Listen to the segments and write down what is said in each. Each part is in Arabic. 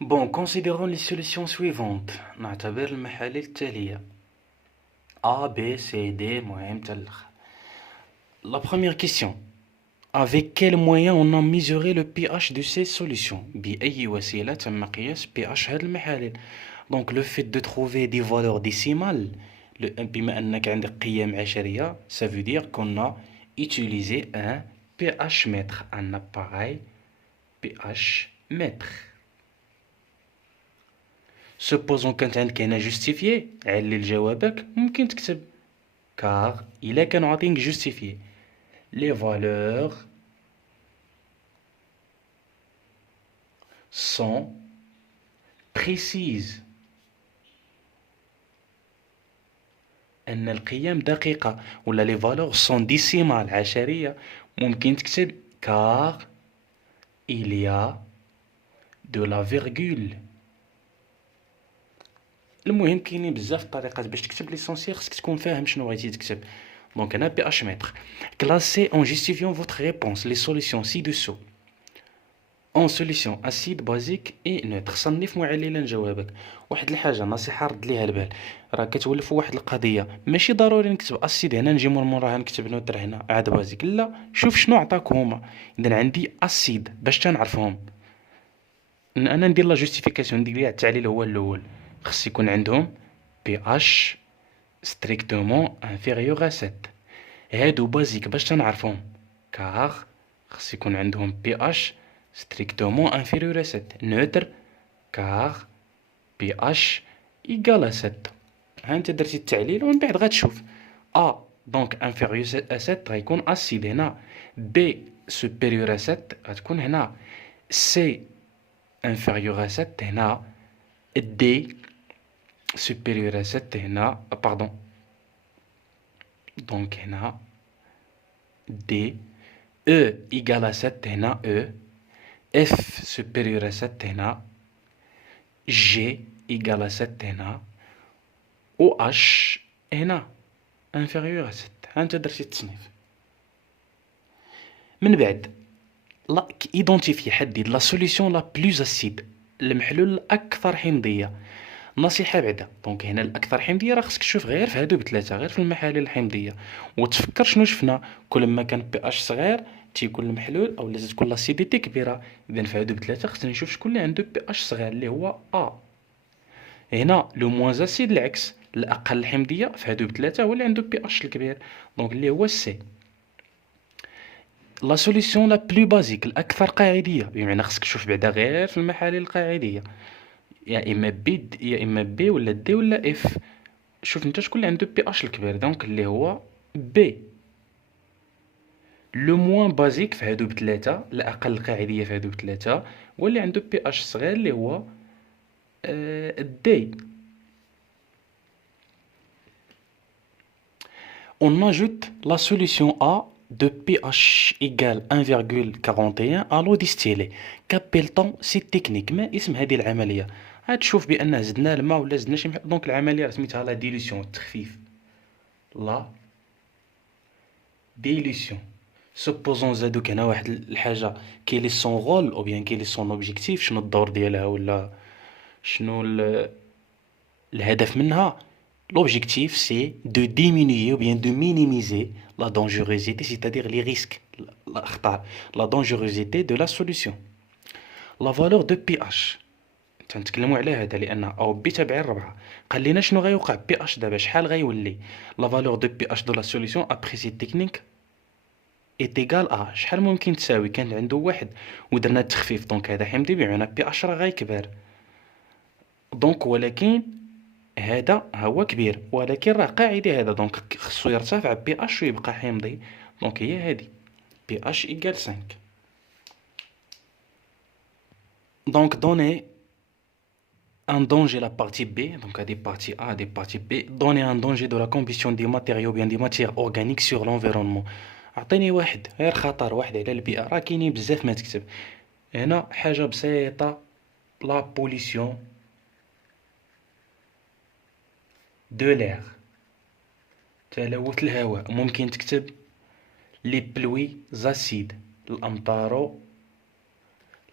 Bon, considérons les solutions suivantes. نعتبر المحاليل التالية A, B, C, D, مهم تلخ. La première question. Avec quels moyens on a mesuré le pH de ces solutions بأي وسيلة تم قياس pH هذه المحاليل. Donc le fait de trouver des valeurs décimales بما أنك عندك قيم عشرية, ça veut dire qu'on a utilisé un pH mètre, un appareil pH mètre. Supposons كانت عندك هنا justifié, علل جوابك ممكن تكتب car إلا كانوا عاطينك justifié les valeurs sont précises, أن القيم دقيقة, ولا les valeurs sont décimales عشرية, ممكن تكتب car il y a de la virgule. المهم كاينين بزاف الطريقات باش تكتب ليسونسيال, خصك تكون فاهم شنو بغيتي تكتب. دونك هنا بي اش متر. Classez en justifiant votre réponse les solutions ci-dessous en solution acide, basique et neutre. صنف معللا جوابك. واحد الحاجه نصيحه رد ليها البال, راه كتولفوا واحد القضيه, ماشي ضروري نكتب اسيد هنا نجي من موراها نكتب نوتر هنا عاد بازيك, لا, شوف شنو عطاك هما. اذا عندي اسيد باش تنعرفهم, انا ندير لا جوستيفيكاسيون, ندير ليها التعليل هو الاول, خص يكون عندهم بي اش strictement inférieur à 7. هادو بازيك باش تنعرفهم, كار خص يكون عندهم بي اش strictement inférieur à 7. نوتر كار بي اش ايكال 7. ها انت درتي التعليل ومن بعد غتشوف ا دونك inférieur à 7 غيكون اسيد هنا, بي supérieur à 7 غتكون هنا, سي inférieur à 7 هنا, دي supérieur à 7 هنا, pardon, donc هنا D, E égale à 7 هنا E, F supérieur à 7 هنا, G égale à 7 هنا, OH هنا inférieur à 7. ها انت درتي التصنيف. من بعد لا ايدونتيفي, حدد لا سوليسيون لا بلوز اسيد, المحلول الاكثر حمضيه. نصيحه بعدا, دونك هنا الاكثر حمضيه راه خصك تشوف غير في هادو بثلاثه, غير في المحاليل الحمضيه, وتفكر شنو شفنا. كل ما كان بي اش صغير تيكون المحلول او لازم تكون لاسيديتي كبيره. اذا في هادو بثلاثه خصني نشوف شكون اللي عنده بي اش صغير اللي هو ا. هنا لو موان اسيد العكس, الاقل حمضيه في هادو بثلاثه هو اللي عنده بي اش الكبير, دونك اللي هو سي. لا سوليسيون لا بلو بازيك, الاكثر قاعديه, بمعنى خصك تشوف بعدا غير في المحاليل القاعديه, يا اما بي يا اما بي ولا دي ولا اف. شوف انت شكون اللي عنده بي اش الكبير, دونك اللي هو بي. لو موان بازيك في هادو بثلاثه, الاقل قاعديه في هادو بثلاثه, واللي عنده بي اش صغير اللي هو دي. On ajoute la solution A de pH égale 1,41 à l'eau distillée. Qu'appelle-t-on cette technique؟ ما اسم هذه العملية؟ غتشوف بأن زدنا الماء ولا زدنا شي دونك العملية سميتها لا ديليسيون, التخفيف. لا ديليسيون. سوبوزون زادوك هنا واحد الحاجة كي لي سون رول او بيان كي لي سون اوبجيكتيف, شنو الدور ديالها ولا شنو الهدف منها. L'objectif, c'est de diminuer ou bien de minimiser la dangerosité, c'est-à-dire les risques, la dangerosité de la solution. La valeur de pH. تنتكلموا على هذا لان او بي تبع الربعه. قال لنا شنو غيوقع بي اش دابا, شحال غيولي. لا فالور دو بي اش دو لا سوليسيون ابري سي تكنيك est égal à, شحال ممكن تساوي. كان عنده واحد ودرنا التخفيف, دونك هذا حمضي بمعنى بي اش راه غيكبر, دونك ولكن هذا هو كبير, ولكن راه قاعدي هذا, دونك خصو يرتفع بي اش ويبقى حمضي, دونك هي هذه بي اش ايكال 5. دونك دوني un danger la partie B, donc à des parties A, des parties B, donner un danger de la combustion des matériaux bien des matières organiques sur l'environnement. اعطيني واحد غير خطر واحد على البيئة, راه كاينين بزاف ما تكتب. هنا حاجة بسيطة, لا بوليسيون دو لير, تلوث الهواء. ممكن تكتب لي بلوي زاسيد, الأمطار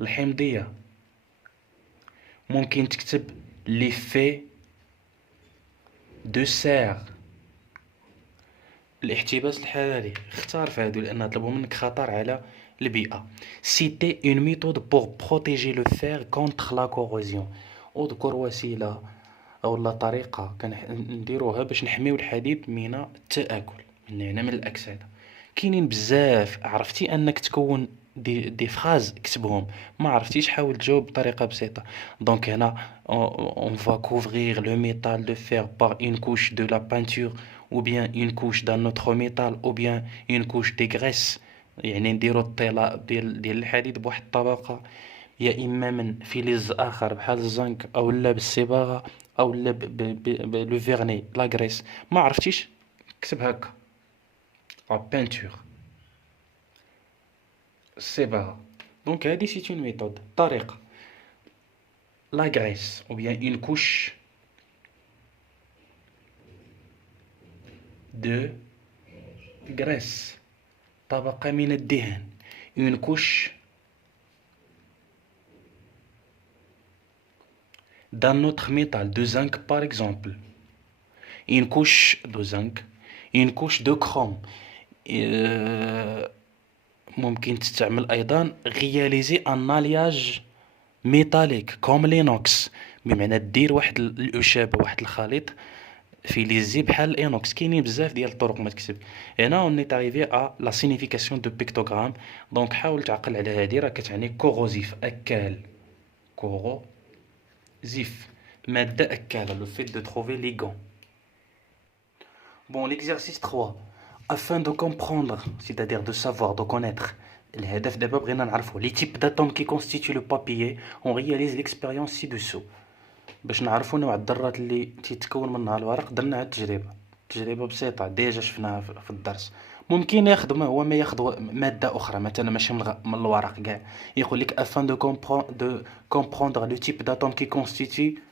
الحمضية, ممكن تكتب ليفي دو سير، الاحتباس الحراري. اختار في هادو لان طلبوا منك خطر على البيئة. سيتي اون ميثود بور بروتيجي لو فير كونتر لا كوروزيون، اذكر وسيلة او طريقة نديروها باش نحميو الحديد من التآكل، من الاكسدة. كاينين بزاف. عرفتي انك تكون دي فراز اكتبهم، ما عرفتيش حاول تجاوب بطريقة بسيطة. دونك هنا on va couvrir le métal de fer par une couche de la peinture ou bien une couche d'un autre métal ou bien une couche de graisse. يعني نديرو الطلاء ديال الحديد بواحد الطبقة، يا اما من فلز اخر بحال الزنك او لا بالصباغة او لا لو فيرني لا غريس. ما عرفتيش كتب هكا لا بانتور الصباغة. دونك هادي سي اون ميثود، طريقة. لا غريس ou bien une couche de graisse، طبقة من الدهن. une couche d'un autre métal de zinc par exemple. une couche de zinc، une couche de chrome. ممكن تستعمل ايضا réaliser un alliage métallique comme l'inox، بمعنى دير واحد الاشابه، واحد الخليط فلزي بحال الانوكس. كاينين بزاف ديال الطرق ما تكتب. هنا اون تاريفي ا لا سينيفيكاسيون دو بيكتوغرام. دونك حاول تعقل على هادي، راه كتعني كوروزيف، اكال. كوروزيف ماده اكاله، لو فيت دو تروفي ليغون. Bon, l'exercice 3. Afin de comprendre, c'est-à-dire de savoir, de connaître, الهدف دابا بغينا نعرفو les types d'atomes qui constituent le papier, on réalise l'expérience ci-dessous. باش نعرفو نوع الذرات اللي تيتكون منها الورق درنا هاد التجربة بسيطة ديجا شفناها في الدرس. ممكن ياخذ ما هو ما ياخذ مادة أخرى مثلا ماشي من الورق كاع. يقول لك afin de comprendre le type d'atome qui constitue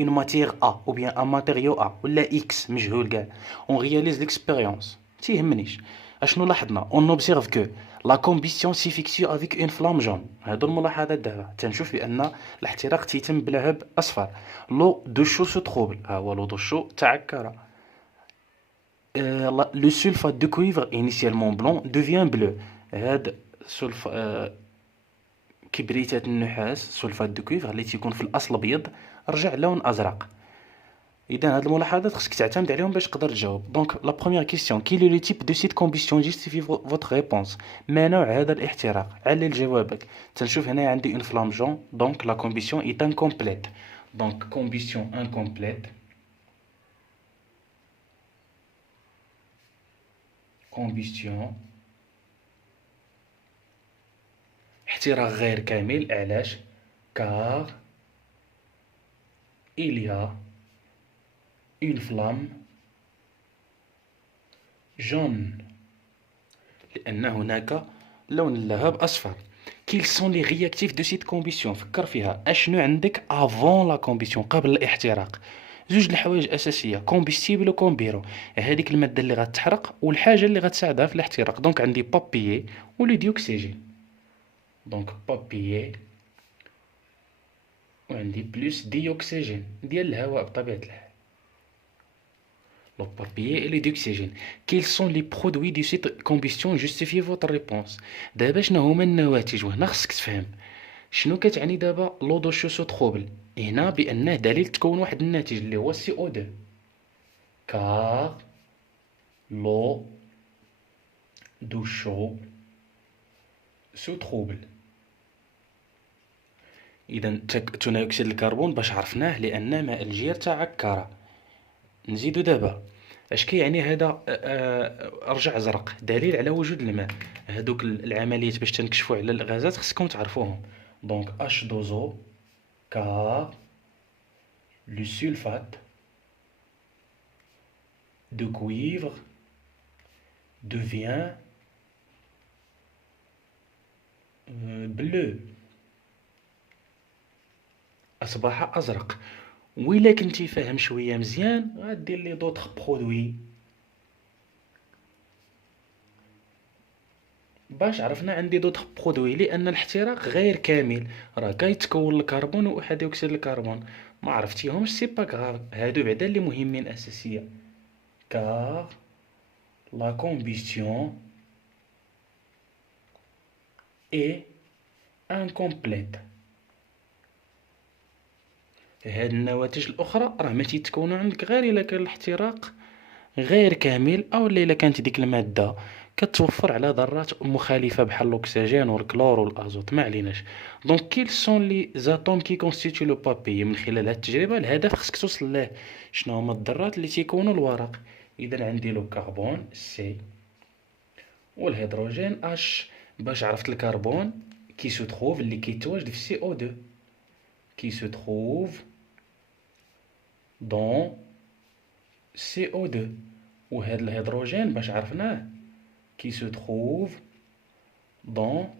une matière A ou bien un matériau A ولا X مجهول كاع. on réalise l'expérience. تيهمنيش اشنو لاحظنا. on observe que la combustion s'effectue avec une flamme jaune. هادو الملاحظات دابا تنشوف بان الاحتراق تيتم بلهب اصفر. لو دو شو سو تروبل، ها هو لو دو شو تعكر. le sulfate de cuivre initialement blanc devient bleu. هاد كبريتات النحاس سلفات دو كويفر اللي تيكون في الاصل ابيض رجع لون ازرق. اذا هاد الملاحظات خصك تعتمد عليهم باش تقدر تجاوب. دونك لا بروميير كيسيون، كي لو تيب دو سيت كومبيسيون جيستيفي فوتر ريبونس. ما نوع هذا الاحتراق؟ علل جوابك. تنشوف هنا عندي اون فلام جون، دونك لا كومبيسيون ايت انكومبليت. دونك كومبيسيون انكومبليت. كومبيسيون احتراق غير كامل. علاش؟ كار il y a une flamme jaune، لأن هناك لون اللهب أصفر. كيل سون لي رياكتيف دو سيت كومبيسيون. فكر فيها اشنو عندك افون لا كومبيسيون، قبل الاحتراق. زوج الحوايج اساسيه، كومبيستيبل و كومبيرو. هذيك الماده اللي غتحرق والحاجه اللي غتساعدها في الاحتراق. دونك عندي بابيي ولي ديوكسيجين. دونك بابيي وعندي بلوس ديوكسيجين ديال الهواء بطبيعه الحال. Le papier et les d'oxygène. Quels sont les produits de cette combustion? Justifiez votre réponse. دابا شنو هما النواتج؟ وهنا خصك تفهم شنو كتعني دابا لو دو شو سو تروبل. هنا بانه دليل تكون واحد الناتج اللي هو سي او 2. كار لو دو شو سو تروبل. اذا ثاني اكسيد الكربون باش عرفناه لان ماء الجير تعكر. نزيدو دابا اش كيعني هذا رجع ازرق؟ دليل على وجود الماء. هذوك العمليات باش تنكشفوا على الغازات خصكم تعرفوهم. دونك اش دوزو كار لو سولفات دو كويفر devient bleu، اصبح ازرق. وإلا كنتي فاهم شويه مزيان غدير لي دوطخ برودوي باش عرفنا عندي دوطخ برودوي لان الاحتراق غير كامل، راه كيتكون الكربون واحد اكسيد الكربون. ما عرفتيهمش سي با غاف، هادو بعدا اللي مهمين اساسيا. كار لا كومبيسيون اي انكومبليت. هاد النواتج الاخرى راه ما تيتكونوا عندك غير الا كان الاحتراق غير كامل، او الا كانت ديك الماده كتوفر على ذرات مخالفه بحال الاكسجين والكلور والازوت. ما عليناش. دونك كيل سون لي زاتوم كي كونستيتيو لو بابي. من خلال هاد التجربه الهدف خصك توصل له شنو هما الذرات اللي تيكونوا الورق. اذا عندي لو كربون سي والهيدروجين اش. باش عرفت الكربون كي سو تروف اللي كيتواجد في سي او 2 كي سو تروف دون سي او 2. وهاد الهيدروجين باش عرفناه كي سو تروف دون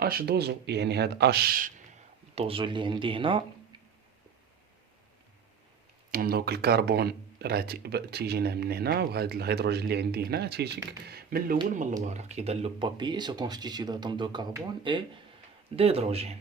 اش دوزو. يعني هاد اش دوزو اللي عندي هنا، دونك الكربون راه تيجينا من هنا، وهاد الهيدروجين اللي عندي هنا تيجيك من الاول من الورق. اذا لو بابي سو كونستيتي داتوم دو كربون اي دهيدروجين.